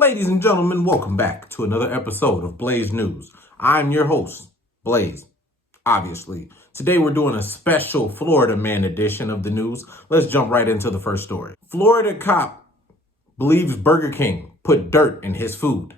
Ladies and gentlemen, welcome back to another episode of Blaze News. I'm your host, Blaze, obviously. Today we're doing a special Florida man edition of the news. Let's jump right into the first story. Florida cop believes Burger King put dirt in his food.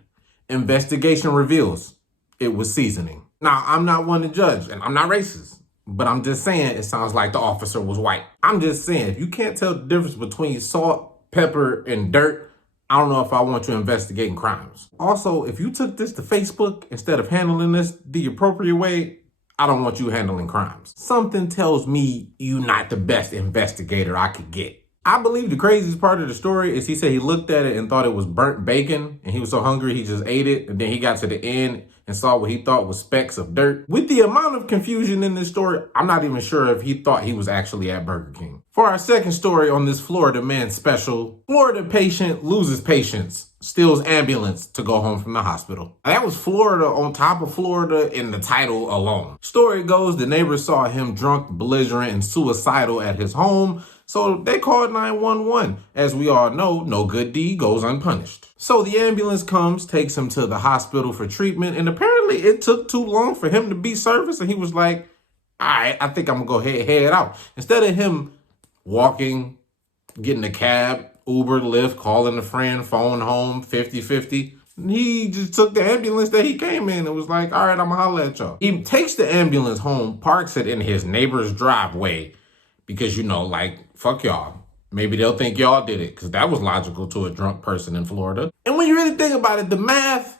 Investigation reveals it was seasoning. Now, I'm not one to judge, and I'm not racist, but I'm just saying it sounds like the officer was white. I'm just saying, if you can't tell the difference between salt, pepper, and dirt, I don't know if I want you investigating crimes. Also, if you took this to Facebook instead of handling this the appropriate way, I don't want you handling crimes. Something tells me you're not the best investigator I could get. I believe the craziest part of the story is he said he looked at it and thought it was burnt bacon, and he was so hungry he just ate it, and then he got to the end and saw what he thought was specks of dirt. With the amount of confusion in this story, I'm not even sure if he thought he was actually at Burger King. For our second story on this Florida man special, Florida patient loses patience, steals ambulance to go home from the hospital. That was Florida on top of Florida in the title alone. Story goes, the neighbors saw him drunk, belligerent, and suicidal at his home, so they called 911. As we all know, no good deed goes unpunished. So the ambulance comes, takes him to the hospital for treatment, and apparently it took too long for him to be serviced, and he was like, all right, I think I'm gonna go head out. Instead of him walking, getting a cab, Uber, Lyft, calling a friend, phone home, 50-50, he just took the ambulance that he came in and was like, all right, I'm gonna holler at y'all. He takes the ambulance home, parks it in his neighbor's driveway, because, you know, like, fuck y'all. Maybe they'll think y'all did it, because that was logical to a drunk person in Florida. And when you really think about it, the math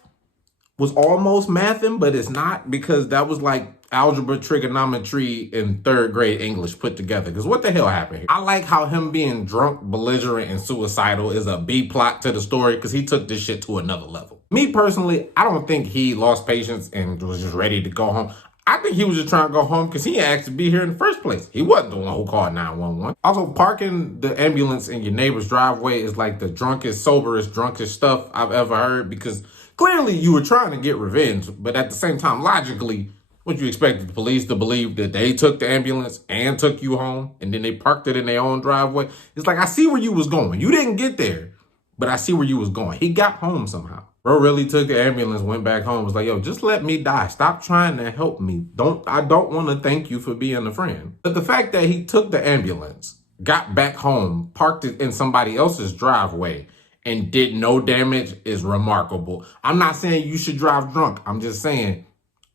was almost mathing, but it's not, because that was like algebra, trigonometry, in third grade English put together. Because what the hell happened here? I like how him being drunk, belligerent, and suicidal is a B plot to the story, because he took this shit to another level. Me personally, I don't think he lost patience and was just ready to go home. I think he was just trying to go home because he asked to be here in the first place. He wasn't the one who called 911. Also, parking the ambulance in your neighbor's driveway is like the drunkest, soberest, drunkest stuff I've ever heard, because clearly you were trying to get revenge, but at the same time, logically, would you expect the police to believe that they took the ambulance and took you home and then they parked it in their own driveway? It's like, I see where you was going. You didn't get there, but I see where you was going. He got home somehow. Bro really took the ambulance, went back home, was like, yo, just let me die. Stop trying to help me. I don't want to thank you for being a friend. But the fact that he took the ambulance, got back home, parked it in somebody else's driveway, and did no damage is remarkable. I'm not saying you should drive drunk. I'm just saying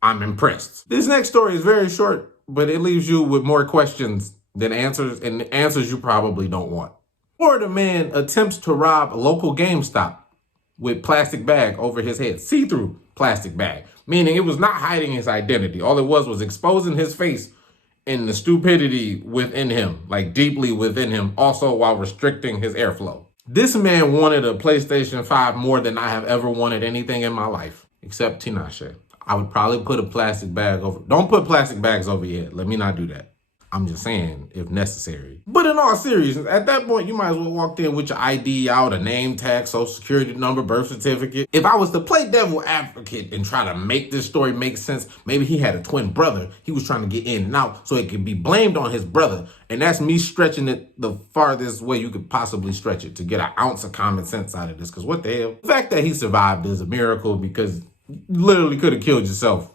I'm impressed. This next story is very short, but it leaves you with more questions than answers, and answers you probably don't want. Florida man attempts to rob a local GameStop with plastic bag over his head, see-through plastic bag, meaning it was not hiding his identity. All it was exposing his face and the stupidity within him, like deeply within him, also while restricting his airflow. This man wanted a PlayStation 5 more than I have ever wanted anything in my life, except Tinashe. I would probably put a plastic bag over. Don't put plastic bags over your head. Let me not do that. I'm just saying, if necessary. But in all seriousness, at that point, you might as well walk in with your ID out, a name tag, social security number, birth certificate. If I was to play devil advocate and try to make this story make sense, maybe he had a twin brother. He was trying to get in and out so it could be blamed on his brother. And that's me stretching it the farthest way you could possibly stretch it to get an ounce of common sense out of this. Because what the hell? The fact that he survived is a miracle, because you literally could have killed yourself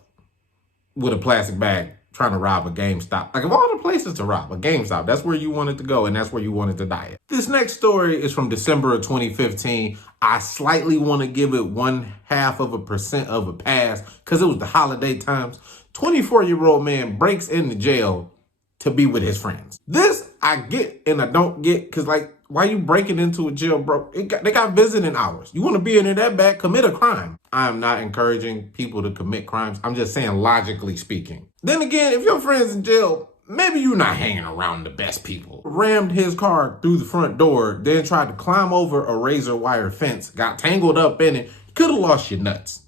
with a plastic bag trying to rob a GameStop. Like, of all the places to rob, a GameStop, that's where you wanted to go, and that's where you wanted to die at. This next story is from December of 2015. I slightly want to give it 0.5% of a pass because it was the holiday times. 24-year-old man breaks into jail to be with his friends. This I get and I don't get, because, like, why you breaking into a jail, bro? They got visiting hours. You want to be in there that bad? Commit a crime. I am not encouraging people to commit crimes. I'm just saying, logically speaking. Then again, if your friend's in jail, maybe you're not hanging around the best people. Rammed his car through the front door, then tried to climb over a razor wire fence, got tangled up in it. You could have lost your nuts.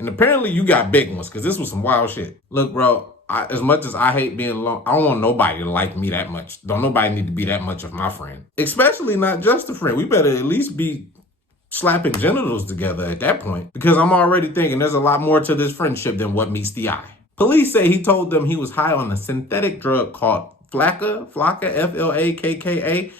And apparently you got big ones, because this was some wild shit. Look, bro, as much as I hate being alone, I don't want nobody to like me that much. Don't nobody need to be that much of my friend. Especially not just a friend. We better at least be slapping genitals together at that point, because I'm already thinking there's a lot more to this friendship than what meets the eye. Police say he told them he was high on a synthetic drug called Flakka, Flakka, Flakka,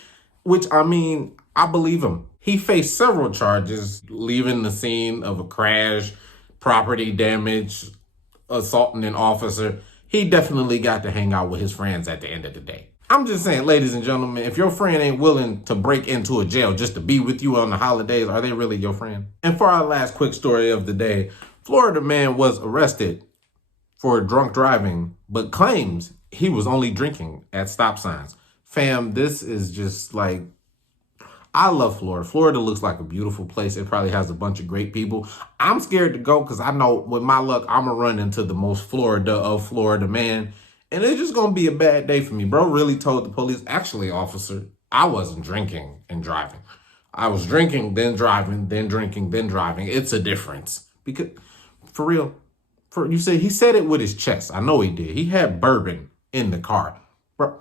which, I mean, I believe him. He faced several charges, leaving the scene of a crash, property damage, assaulting an officer. He definitely got to hang out with his friends at the end of the day. I'm just saying, ladies and gentlemen, if your friend ain't willing to break into a jail just to be with you on the holidays, are they really your friend? And for our last quick story of the day, Florida man was arrested for drunk driving, but claims he was only drinking at stop signs. Fam, this is just like, I love Florida. Florida looks like a beautiful place. It probably has a bunch of great people. I'm scared to go because I know with my luck, I'm going to run into the most Florida of Florida man. And it's just going to be a bad day for me. Bro really told the police, actually, officer, I wasn't drinking and driving. I was drinking, then driving, then drinking, then driving. It's a difference. Because, for real, he said it with his chest. I know he did. He had bourbon in the car. Bro,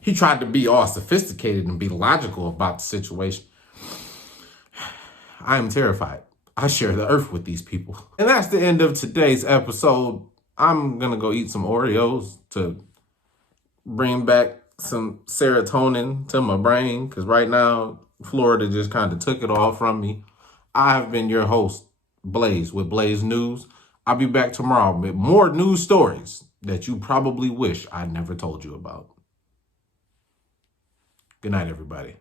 he tried to be all sophisticated and be logical about the situation. I am terrified. I share the earth with these people. And that's the end of today's episode. I'm going to go eat some Oreos to bring back some serotonin to my brain, because right now, Florida just kind of took it all from me. I've been your host, Blaze, with Blaze News. I'll be back tomorrow with more news stories that you probably wish I never told you about. Good night, everybody.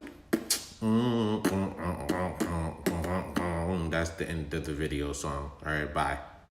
That's the end of the video song. All right, bye.